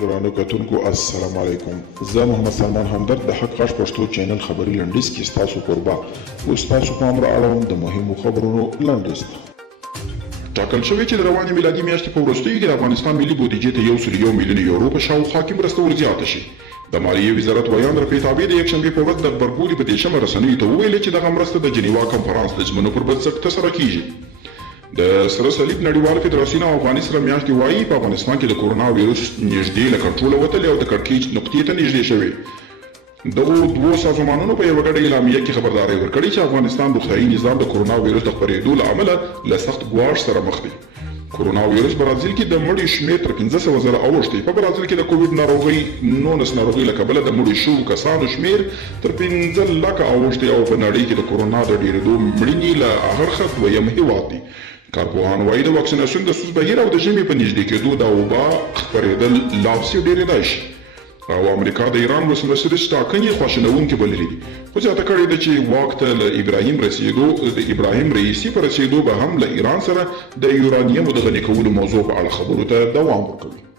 درانه کتونکو السلام علیکم. زه محمد سلمان همدرد د حق غږ پښتو چینل خبري لنډیز کې ستاسو کوربه اوس تاسو پام را اړوم د مهمو خبرونو لنډیز ته. ټاکل شوی چې د روانې میلادي میاشتې په وروستیو کې د افغانستان ملي بودیجې ته 101 میلیون یورو په شاوخوا کې مرسته ورزیاته شي. د مالیې وزارت ویان رفیع تابع د یکشنبې په ورځ د غبرګولي په دیشمه رسنیو ته وویل چې دغه مرسته د جنیوا کنفرانس د ژمنو پر بنسټ ترسره کیږي. د سره صلیب نړیوال فدراسیون او افغاني سره میاشتې وایي په افغانستان کې د کورونا ویروس نږدې له کنټروله وتلی او د کړکېچ نقطې ته نږدې شوی. دغو دوو سازمانونو په یوه ګډه اعلامیه کې خبرداری ورکړې چې افغانستان روغتیایي نظام د کورونا ویروس د خپرېدو له امله له سخت ګواښ سره مخ دی. کورونا ویروس برازیل کې د مړي شمېر تر 1500 زره اوښتی. په برازیل کې د کووډ ناروغۍ 19 ناروغۍ له کبله د مړي شوو کسانو شمېر تر 15 لکه اوښتی او په نړۍ کې د کورونا د ډېرېدو مړینې له اخرخه دویم هېواد دی. کارپوهان وایي د واکسیناسیون د سوس بهیر او د ژمي په نږدې کېدو د وبا خپرېدل لا پسې ډېرېدای شي او امریکا د ایران ولسمشر ټاکنې خواشینونکې بللې دي، خو زیاته کړې ده چې واک ته له ابراهیم رئیسي په رسېدو به هم له ایران سره د یورانیم د غني کولو موضوع په اړه خبرو ته دوام ورکوي.